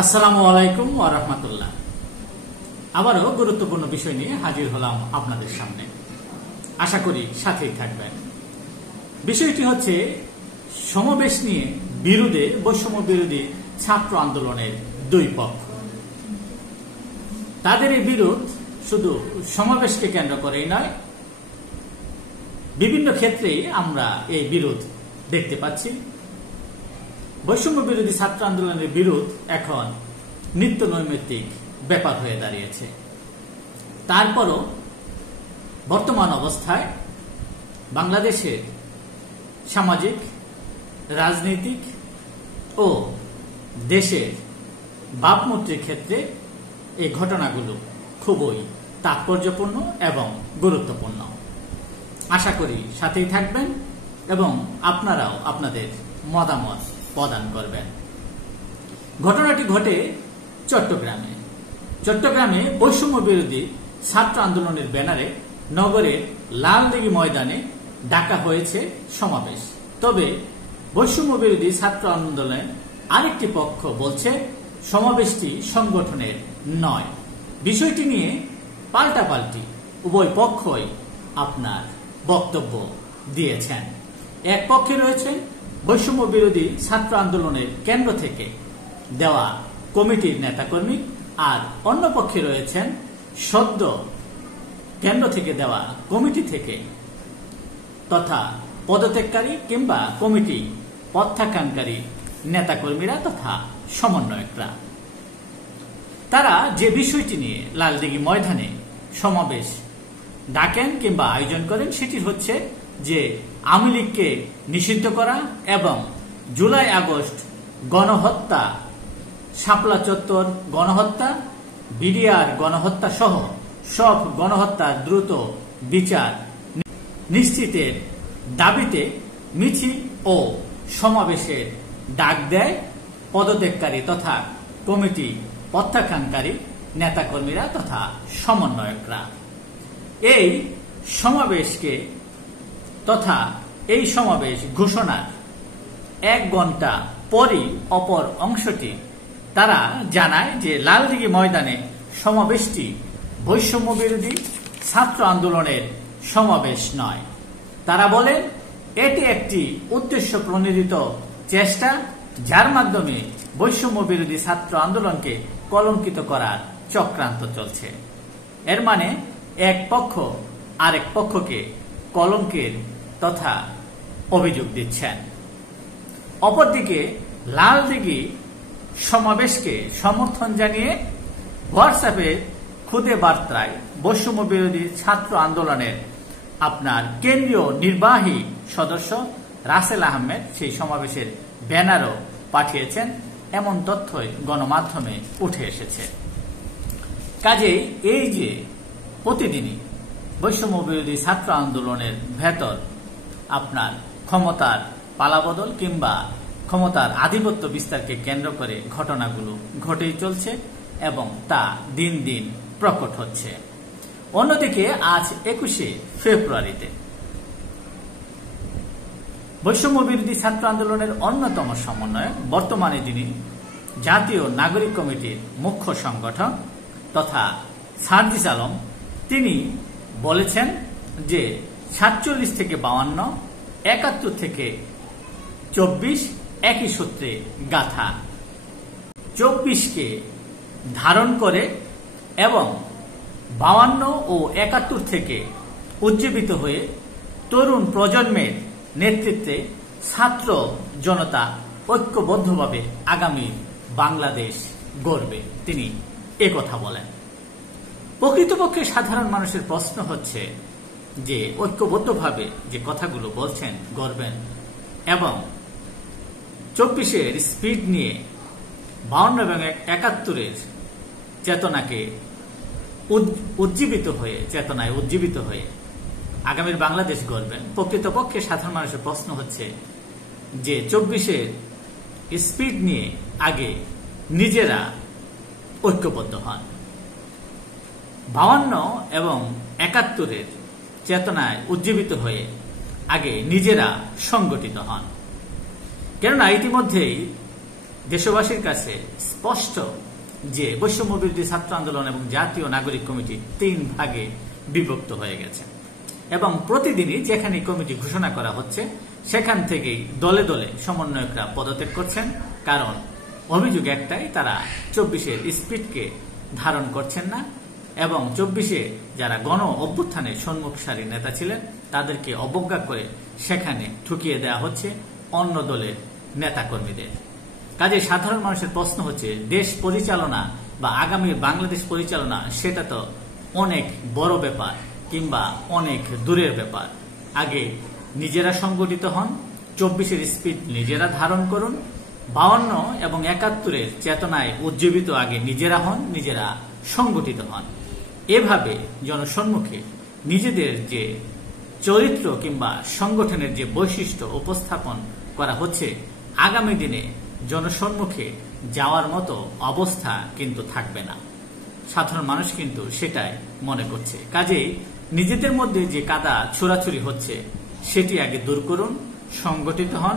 আসসালামু আলাইকুম ওয়া রাহমাতুল্লাহ। আবারও গুরুত্বপূর্ণ বিষয় নিয়ে হাজির হলাম আপনাদের সামনে। আশা করি সাথেই থাকবেন। বিষয়টি হচ্ছে সমাবেশ নিয়ে বৈষম্য বিরোধী ছাত্র আন্দোলনের দুই পক্ষ। তাদের এই বিরোধ শুধু সমাবেশকে কেন্দ্র করেই নয়, বিভিন্ন ক্ষেত্রেই আমরা এই বিরোধ দেখতে পাচ্ছি। বৈষম্য বিরোধী ছাত্র আন্দোলনের বিরোধ এখন নিত্য নৈমিত্তিক ব্যাপার হয়ে দাঁড়িয়েছে। তারপরও বর্তমান অবস্থায় বাংলাদেশের সামাজিক, রাজনৈতিক ও দেশের ভাবমূর্তির ক্ষেত্রে এই ঘটনাগুলো খুবই তাৎপর্যপূর্ণ এবং গুরুত্বপূর্ণ। আশা করি সাথেই থাকবেন এবং আপনারাও আপনাদের মতামত প্রদান করবেন। ঘটনাটি ঘটে চট্টগ্রামে বৈষম্য বিরোধী ছাত্র আন্দোলনের ব্যানারে নগরের লালদিঘি ময়দানে ডাকা হয়েছে সমাবেশ। তবে বৈষম্য বিরোধী ছাত্র আন্দোলনের আরেকটি পক্ষ বলছে সমাবেশটি সংগঠনের নয়। বিষয়টি নিয়ে পাল্টাপাল্টি উভয় পক্ষই আপনার বক্তব্য দিয়েছেন। এক পক্ষে রয়েছেন বৈষম্য বিরোধী ছাত্র আন্দোলনের কেন্দ্র থেকে দেওয়া কমিটির নেতাকর্মী, আর অন্য পক্ষে রয়েছেন সদ্য কেন্দ্র থেকে দেওয়া কমিটি থেকে তথা পদত্যাগকারী কিংবা কমিটি প্রত্যাখ্যানকারী নেতাকর্মীরা তথা সমন্বয়করা। তারা যে বিষয়টি নিয়ে লালদিঘি ময়দানে সমাবেশ ডাকেন কিংবা আয়োজন করেন সেটি হচ্ছে যে আওয়ামী লীগকে নিষিদ্ধ করা এবং জুলাই আগস্ট গণহত্যা, শাপলা চত্বর গণহত্যা, বিডিআর গণহত্যা সহ সব গণহত্যার দ্রুত বিচার নিশ্চিতের দাবিতে মিছিল ও সমাবেশের ডাক দেয় পদত্যাগকারী তথা কমিটি প্রত্যাখ্যানকারী নেতাকর্মীরা তথা সমন্বয়করা। এই সমাবেশকে তথা এই সমাবেশ ঘোষণার 1 ঘন্টা পরই অপর অংশটি তারা জানায় যে লালদিঘি ময়দানে সমাবেশটি বৈষম্য বিরোধী ছাত্র আন্দোলনের সমাবেশ নয়। তারা বলেন এটি একটি উদ্দেশ্য প্রণোদিত চেষ্টা, যার মাধ্যমে বৈষম্য বিরোধী ছাত্র আন্দোলনকে কলঙ্কিত করার চক্রান্ত চলছে। এর মানে এক পক্ষ আরেক পক্ষকে কলঙ্কের তথা অভিযোগ দিচ্ছেন। অপরদিকে লালদিঘি সমাবেশকে সমর্থন জানিয়ে হোয়াটসঅ্যাপে খুদে বার্তায় বৈষম্য বিরোধী ছাত্র আন্দোলনের আপনার কেন্দ্রীয় নির্বাহী সদস্য রাসেল আহমেদ সেই সমাবেশের ব্যানারও পাঠিয়েছেন, এমন তথ্যই গণমাধ্যমে উঠে এসেছে। কাজেই এই যে প্রতিদিনই বৈষম্য বিরোধী ছাত্র আন্দোলনের ভেতর আপনার ক্ষমতার পালাবদল কিংবা ক্ষমতার আধিপত্য বিস্তারকে কেন্দ্র করে ঘটনাগুলো ঘটেই চলছে এবং তা দিন দিন প্রকট হচ্ছে। অন্যদিকে আজ 21শে ফেব্রুয়ারিতে বৈষম্য বিরোধী ছাত্র আন্দোলনের অন্যতম সমন্বয়ক, বর্তমানে যিনি জাতীয় নাগরিক কমিটির মুখ্য সংগঠক তথা সার্জিস আলম, তিনি বলেছেন যে 47 থেকে 52, 71 থেকে 24 একই সূত্রে গাথা। 24কে ধারণ করে এবং 52 ও 71 থেকে উজ্জীবিত হয়ে তরুণ প্রজন্মের নেতৃত্বে ছাত্র জনতা ঐক্যবদ্ধভাবে আগামী বাংলাদেশ গড়বে, তিনি একথা বলেন। প্রকৃতপক্ষে সাধারণ মানুষের প্রশ্ন হচ্ছে যে ঐক্যবদ্ধভাবে যে কথাগুলো বলছেন গড়বেন এবং 24-এর স্পিড নিয়ে 52 এবং 71-এর চেতনাকে চেতনায় উজ্জীবিত হয়ে আগামীর বাংলাদেশ গড়বেন। প্রকৃতপক্ষে সাধারণ মানুষের প্রশ্ন হচ্ছে যে 24-এর স্পিড নিয়ে আগে নিজেরা ঐক্যবদ্ধ হন, 52 এবং 71-এর চেতনায় উজ্জীবিত হয়ে আগে নিজেরা সংগঠিত হন। কেননা ইতিমধ্যেই দেশবাসীর কাছে স্পষ্ট যে বৈষম্যবিরোধী ছাত্র আন্দোলন এবং জাতীয় নাগরিক কমিটি 3 ভাগে বিভক্ত হয়ে গেছে এবং প্রতিদিনই যেখানে কমিটি ঘোষণা করা হচ্ছে সেখান থেকেই দলে দলে সমন্বয়করা পদত্যাগ করছেন। কারণ অভিযোগ একটাই, তারা 24-এর স্পিডকে ধারণ করছেন না এবং 24-এ যারা গণ অভ্যুত্থানের সম্মুখ সারির নেতা ছিলেন তাদেরকে অবজ্ঞা করে সেখানে ঠুকিয়ে দেওয়া হচ্ছে অন্য দলের নেতাকর্মীদের। কাজে সাধারণ মানুষের প্রশ্ন হচ্ছে, দেশ পরিচালনা বা আগামীর বাংলাদেশ পরিচালনা সেটা তো অনেক বড় ব্যাপার কিংবা অনেক দূরের ব্যাপার। আগে নিজেরা সংগঠিত হন, 24-এর স্পিড নিজেরা ধারণ করুন, 52 এবং 71-এর চেতনায় উজ্জীবিত আগে নিজেরা হন, নিজেরা সংগঠিত হন। এভাবে জনসম্মুখে নিজেদের যে চরিত্র কিংবা সংগঠনের যে বৈশিষ্ট্য উপস্থাপন করা হচ্ছে, আগামী দিনে জনসম্মুখে যাওয়ার মতো অবস্থা কিন্তু থাকবে না। সাধারণ মানুষ কিন্তু সেটাই মনে করছে। কাজেই নিজেদের মধ্যে যে কাদা ছোড়াছুরি হচ্ছে সেটি আগে দূর করুন, সংগঠিত হন,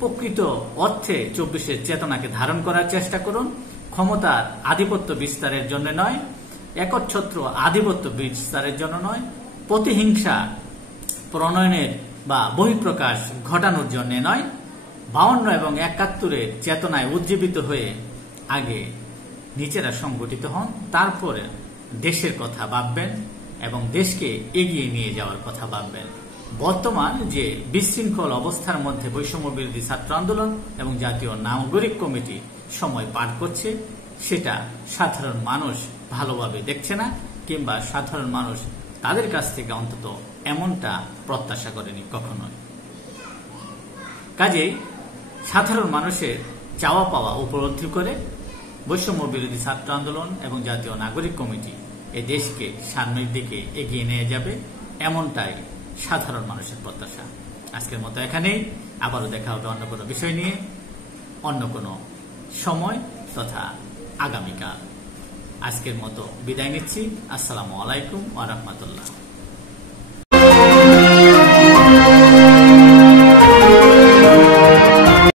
প্রকৃত অর্থে 24-এর চেতনাকে ধারণ করার চেষ্টা করুন। ক্ষমতার আধিপত্য বিস্তারের জন্য নয়, একচ্ছত্র আধিপত্য বিস্তারের জন্য নয়, প্রতিহিংসা প্রণয়নের বা বহিঃপ্রকাশ ঘটানোর জন্য নয়, 52 এবং 71-এর চেতনায় উজ্জীবিত হয়ে আগে নিজেরা সংগঠিত হন, তারপরে দেশের কথা ভাববেন এবং দেশকে এগিয়ে নিয়ে যাওয়ার কথা ভাববেন। বর্তমান যে বিশৃঙ্খল অবস্থার মধ্যে বৈষম্য বিরোধী ছাত্র আন্দোলন এবং জাতীয় নাগরিক কমিটি সময় পার করছে, সেটা সাধারণ মানুষ ভালোভাবে দেখছে না কিংবা সাধারণ মানুষ তাদের কাছ থেকে অন্তত এমনটা প্রত্যাশা করেনি কখনোই। কাজেই সাধারণ মানুষের চাওয়া পাওয়া উপলব্ধি করে বৈষম্য বিরোধী ছাত্র আন্দোলন এবং জাতীয় নাগরিক কমিটি এই দেশকে সামনের দিকে এগিয়ে নিয়ে যাবে, এমনটাই সাধারণ মানুষের প্রত্যাশা। আজকের মতো এখানেই, আবারও দেখা হবে অন্য কোনো বিষয় নিয়ে অন্য কোনো সময় তথা আগামীকাল। আজকের মতো বিদায় নিচ্ছি। আসসালামু আলাইকুম ওয়া রাহমাতুল্লাহ।